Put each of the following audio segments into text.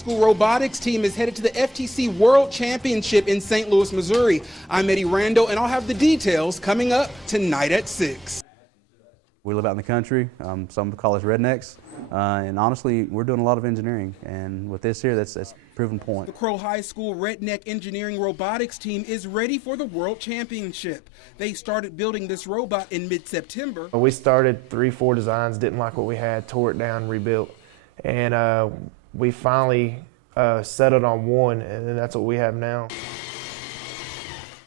School robotics team is headed to the FTC World Championship in St. Louis, Missouri. I'm Eddie Randall, and I'll have the details coming up tonight at 6. We live out in the country. Some call us rednecks. And honestly, we're doing a lot of engineering. And with this here, that's a proven point. The Crow High School Redneck Engineering Robotics team is ready for the World Championship. They started building this robot in mid-September. We started 3-4 designs, didn't like what we had, tore it down, rebuilt. And we finally settled on one, and that's what we have now.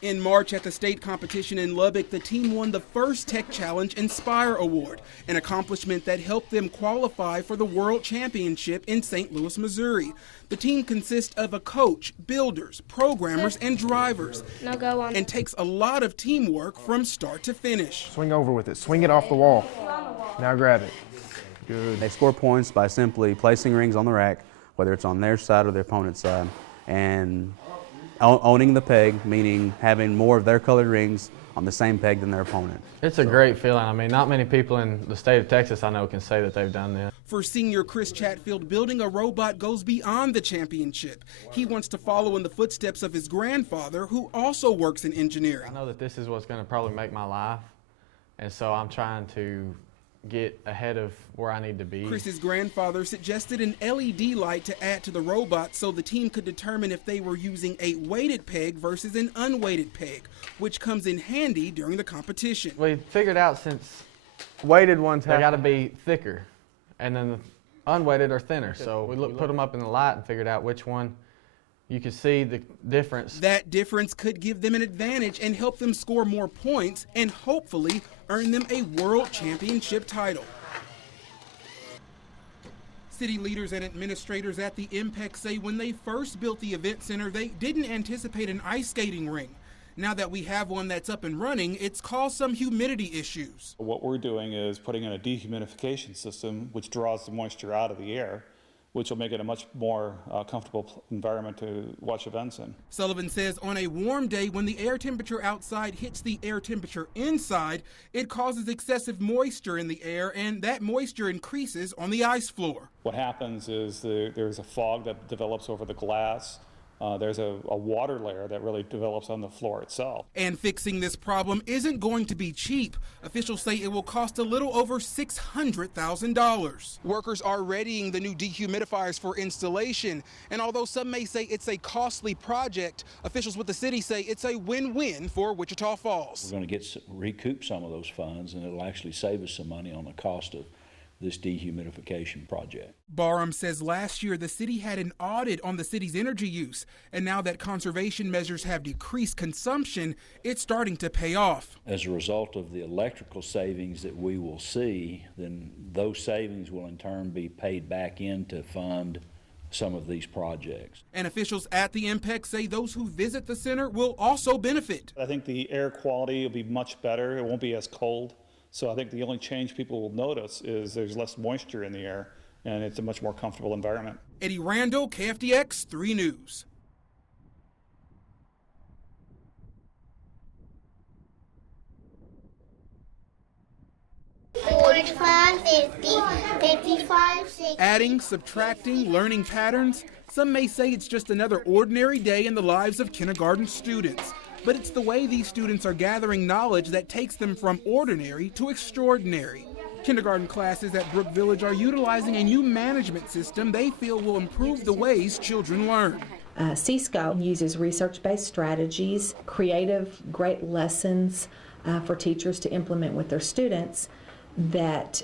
In March at the state competition in Lubbock, the team won the first Tech Challenge Inspire Award, an accomplishment that helped them qualify for the World Championship in St. Louis, Missouri. The team consists of a coach, builders, programmers, and drivers, and takes a lot of teamwork from start to finish. Swing over with it, swing it off the wall. Now grab it. Good. They score points by simply placing rings on the rack, whether it's on their side or their opponent's side, and owning the peg, meaning having more of their colored rings on the same peg than their opponent. It's a great feeling. I mean, not many people in the state of Texas I know can say that they've done this. For senior Chris Chatfield, building a robot goes beyond the championship. He wants to follow in the footsteps of his grandfather, who also works in engineering. I know that this is what's going to probably make my life, and so I'm trying to get ahead of where I need to be. Chris's grandfather suggested an LED light to add to the robot so the team could determine if they were using a weighted peg versus an unweighted peg, which comes in handy during the competition. We figured out since weighted ones have got to be thicker, and then the unweighted are thinner. So we put them up in the light and figured out which one you could see the difference. That difference could give them an advantage and help them score more points and hopefully earn them a world championship title. City leaders and administrators at the MPEC say when they first built the event center, they didn't anticipate an ice skating ring. Now that we have one that's up and running, it's caused some humidity issues. What we're doing is putting in a dehumidification system which draws the moisture out of the air, which will make it a much more comfortable environment to watch events in. Sullivan says on a warm day, when the air temperature outside hits the air temperature inside, it causes excessive moisture in the air, and that moisture increases on the ice floor. What happens is there's a fog that develops over the glass. There's a water layer that really develops on the floor itself. And fixing this problem isn't going to be cheap. Officials say it will cost a little over $600,000. Workers are readying the new dehumidifiers for installation. And although some may say it's a costly project, officials with the city say it's a win-win for Wichita Falls. We're going to recoup some of those funds, and it'll actually save us some money on the cost of this dehumidification project. Barham says last year the city had an audit on the city's energy use, and now that conservation measures have decreased consumption, it's starting to pay off. As a result of the electrical savings that we will see, then those savings will in turn be paid back in to fund some of these projects. And officials at the MPEC say those who visit the center will also benefit. I think the air quality will be much better. It won't be as cold. So I think the only change people will notice is there's less moisture in the air, and it's a much more comfortable environment. Eddie Randall, KFDX 3 News. Adding, subtracting, learning patterns. Some may say it's just another ordinary day in the lives of kindergarten students. But it's the way these students are gathering knowledge that takes them from ordinary to extraordinary. Kindergarten classes at Brook Village are utilizing a new management system they feel will improve the ways children learn. CSCO uses research-based strategies, creative, great lessons for teachers to implement with their students that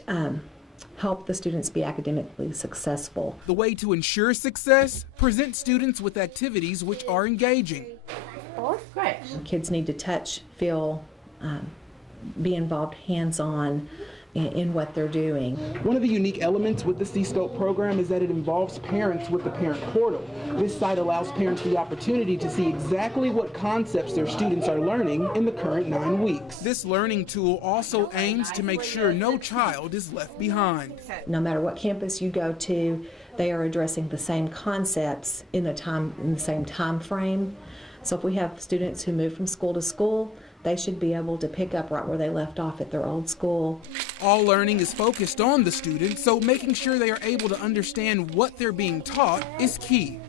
help the students be academically successful. The way to ensure success, present students with activities which are engaging. Great. Kids need to touch, feel, be involved hands-on in what they're doing. One of the unique elements with the C-Scope program is that it involves parents with the parent portal. This site allows parents the opportunity to see exactly what concepts their students are learning in the current 9 weeks. This learning tool also aims to make sure no child is left behind. No matter what campus you go to, they are addressing the same concepts in the same time frame. So if we have students who move from school to school, they should be able to pick up right where they left off at their old school. All learning is focused on the student, so making sure they are able to understand what they're being taught is key.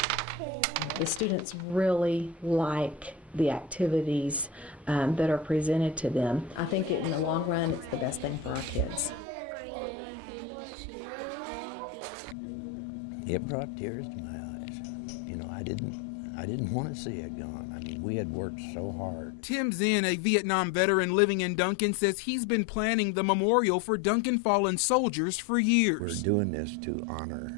The students really like the activities that are presented to them. I think in the long run, it's the best thing for our kids. It brought tears to my eyes. You know, I didn't want to see it gone. I mean, we had worked so hard. Tim Zinn, a Vietnam veteran living in Duncan, says he's been planning the memorial for Duncan fallen soldiers for years. We're doing this to honor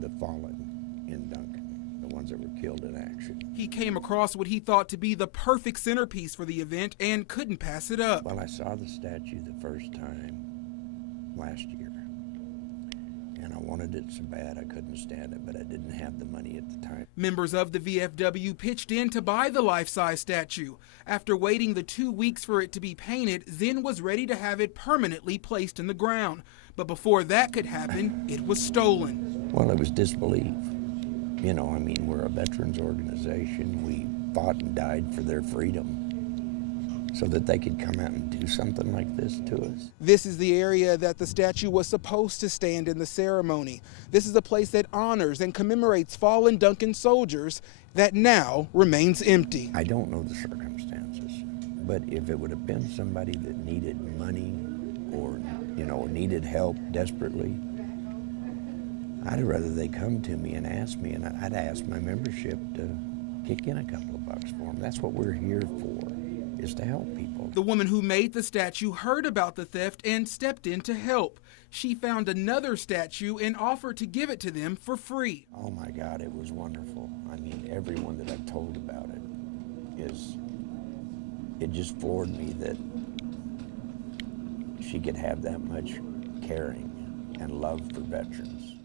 the fallen in Duncan, the ones that were killed in action. He came across what he thought to be the perfect centerpiece for the event and couldn't pass it up. Well, I saw the statue the first time last year. And I wanted it so bad I couldn't stand it, but I didn't have the money at the time. Members of the VFW pitched in to buy the life-size statue. After waiting the 2 weeks for it to be painted, Zinn was ready to have it permanently placed in the ground. But before that could happen, it was stolen. Well, it was disbelief. You know, I mean, we're a veterans organization. We fought and died for their freedom, so that they could come out and do something like this to us. This is the area that the statue was supposed to stand in the ceremony. This is a place that honors and commemorates fallen Duncan soldiers that now remains empty. I don't know the circumstances, but if it would have been somebody that needed money or, you know, needed help desperately, I'd rather they come to me and ask me, and I'd ask my membership to kick in a couple of bucks for them. That's what we're here for, is to help people. The woman who made the statue heard about the theft and stepped in to help. She found another statue and offered to give it to them for free. Oh my God, it was wonderful. I mean, everyone that I've told about it just floored me that she could have that much caring and love for veterans.